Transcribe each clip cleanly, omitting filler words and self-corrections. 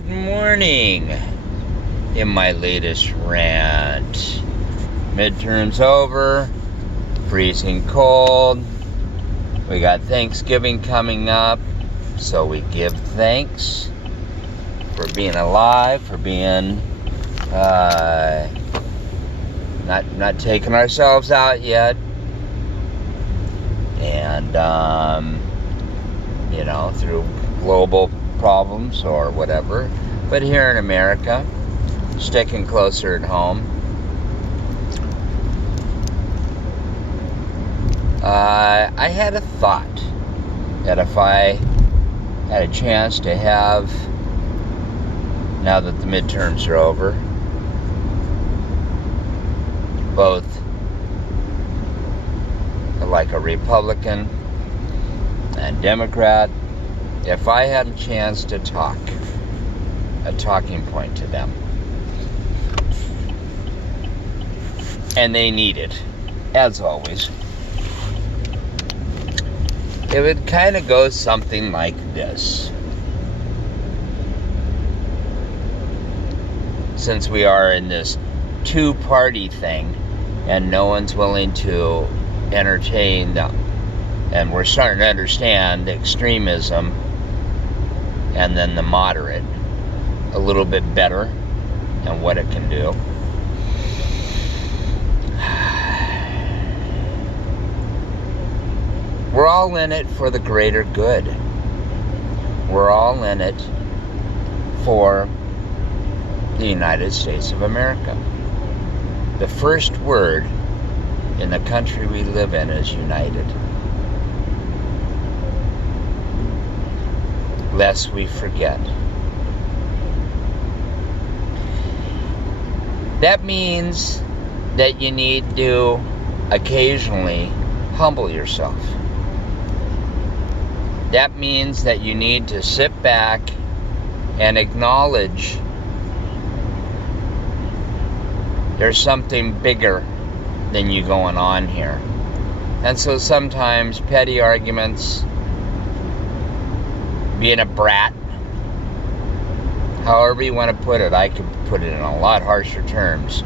Good morning. In my latest rant, midterms over, freezing cold. We got Thanksgiving coming up, so we give thanks for being alive, for being not taking ourselves out yet, and through global problems or whatever, but here in America, sticking closer at home. I had a thought that if I had a chance to have, now that the midterms are over, both like a Republican and Democrat, if I had a chance to talk, a talking point to them, and they need it, as always, it would kind of go something like this. Since we are in this two-party thing, and no one's willing to entertain them, and we're starting to understand the extremism and then the moderate a little bit better and what it can do. We're all in it for the greater good. We're all in it for the United States of America. The first word in the country we live in is united. Lest we forget. That means that you need to occasionally humble yourself. That means that you need to sit back and acknowledge there's something bigger than you going on here. And so sometimes petty arguments, being a brat, however you want to put it, I could put it in a lot harsher terms,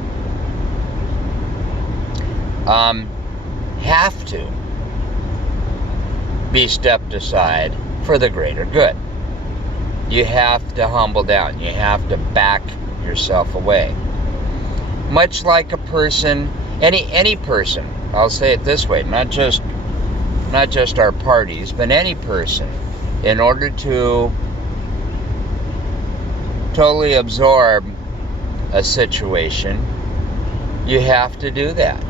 have to be stepped aside for the greater good. You have to humble down. You have to back yourself away. Much like a person, any person, I'll say it this way, not just our parties, but any person, in order to totally absorb a situation, you have to do that.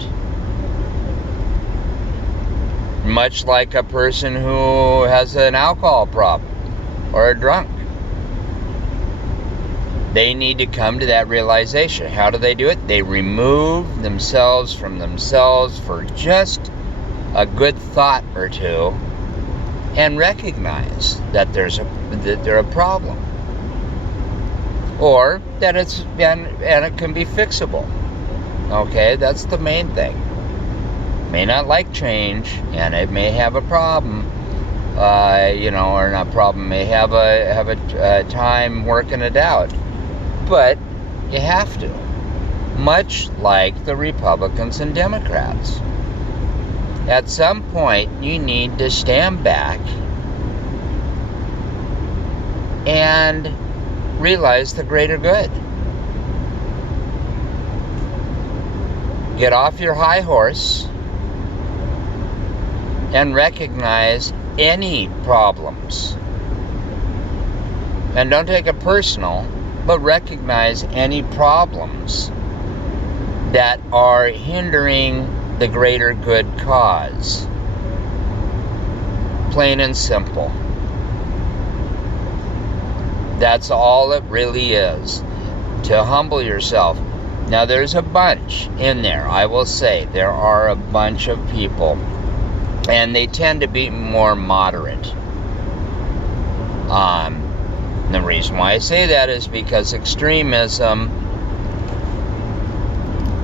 Much like a person who has an alcohol problem or a drunk. They need to come to that realization. How do they do it? They remove themselves from themselves for just a good thought or two and recognize that they're a problem, or that it can be fixable. Okay, that's the main thing. May not like change, and it may have a problem, or not problem. May have a time working it out, but you have to. Much like the Republicans and Democrats. At some point, you need to stand back and realize the greater good. Get off your high horse and recognize any problems. And don't take it personal, but recognize any problems that are hindering the greater good cause. Plain and simple. That's all it really is. To humble yourself. Now there's a bunch in there. I will say there are a bunch of people, and they tend to be more moderate. The reason why I say that is because extremism,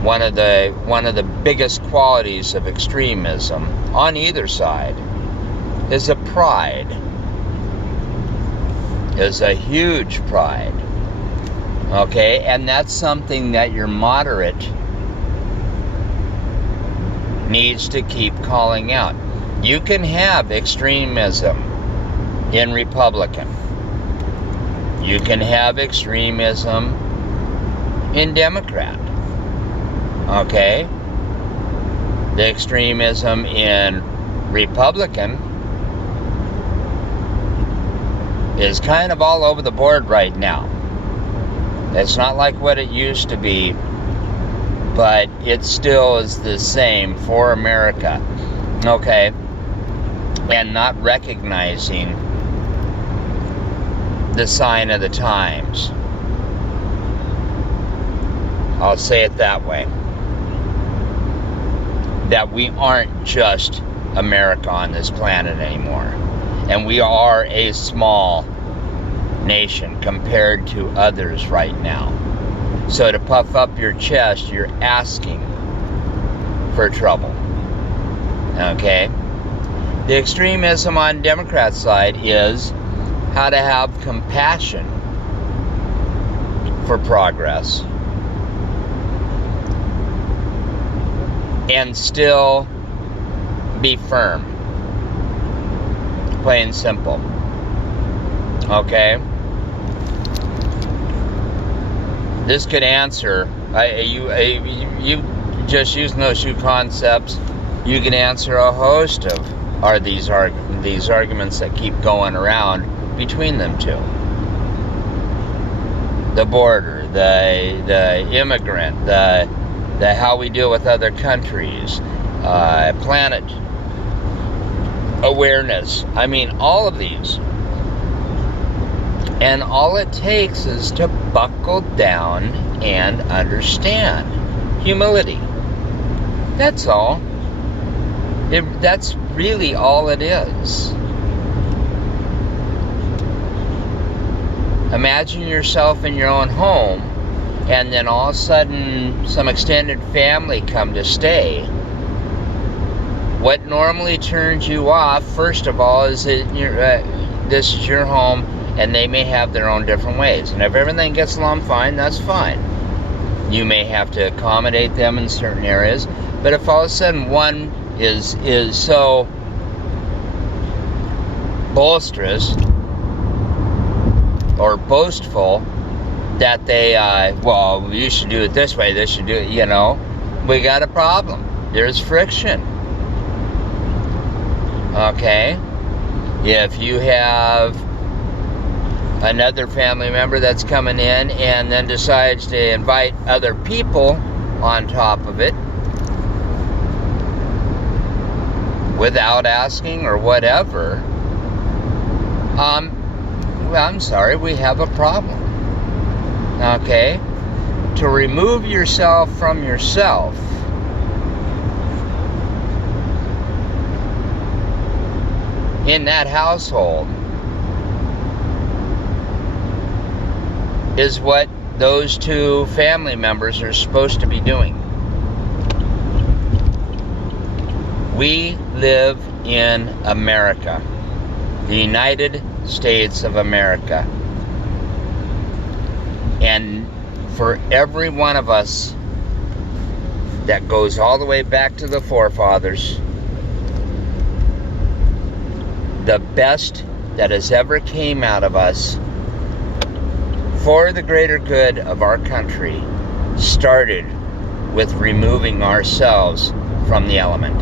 one of the biggest qualities of extremism on either side is a pride. Is a huge pride. Okay, and that's something that your moderate needs to keep calling out. You can have extremism in Republican. You can have extremism in Democrat. Okay? The extremism in Republican is kind of all over the board right now. It's not like what it used to be, but it still is the same for America. Okay? And not recognizing the sign of the times. I'll say it that way. That we aren't just America on this planet anymore. And we are a small nation compared to others right now. So to puff up your chest, you're asking for trouble. Okay? The extremism on Democrat side is how to have compassion for progress and still be firm. Plain and simple. Okay? This could answer, you just using those two concepts, you can answer a host of these arguments that keep going around between them two. The border, the immigrant, the how we deal with other countries, planet awareness. I mean, all of these. And all it takes is to buckle down and understand. Humility. That's all. That's really all it is. Imagine yourself in your own home, and then all of a sudden some extended family come to stay. What normally turns you off, first of all, is that this is your home, and they may have their own different ways. And if everything gets along fine, that's fine. You may have to accommodate them in certain areas, but if all of a sudden one is so boisterous or boastful that they, well, you should do it this way, this should do it, we got a problem. There's friction. Okay? If you have another family member that's coming in and then decides to invite other people on top of it without asking or whatever, well, I'm sorry, we have a problem. Okay? To remove yourself from yourself in that household is what those two family members are supposed to be doing. We live in America, the United States of America. And for every one of us, that goes all the way back to the forefathers, the best that has ever came out of us for the greater good of our country started with removing ourselves from the element.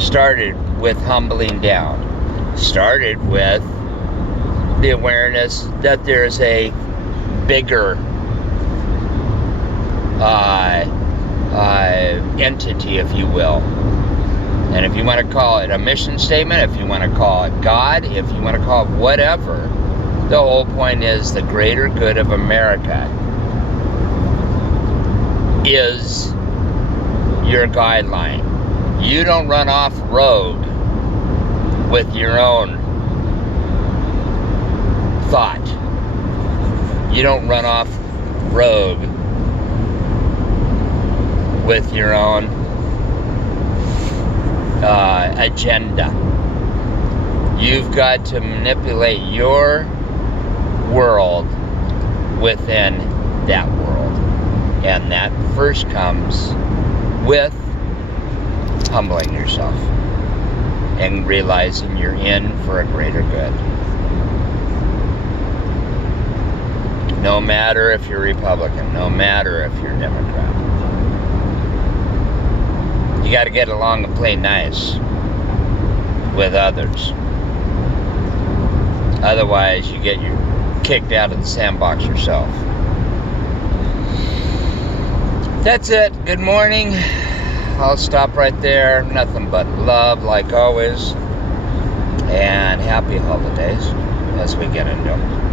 Started with humbling down. Started with the awareness that there's a bigger entity, if you will. And if you want to call it a mission statement, if you want to call it God, if you want to call it whatever, the whole point is the greater good of America is your guideline. You don't run off road with your own thought. You don't run off road with your own agenda. You've got to manipulate your world within that world. And that first comes with humbling yourself and realizing you're in for a greater good. No matter if you're Republican, no matter if you're Democrat. You got to get along and play nice with others. Otherwise, you get kicked out of the sandbox yourself. That's it. Good morning. I'll stop right there. Nothing but love, like always. And happy holidays as we get into them.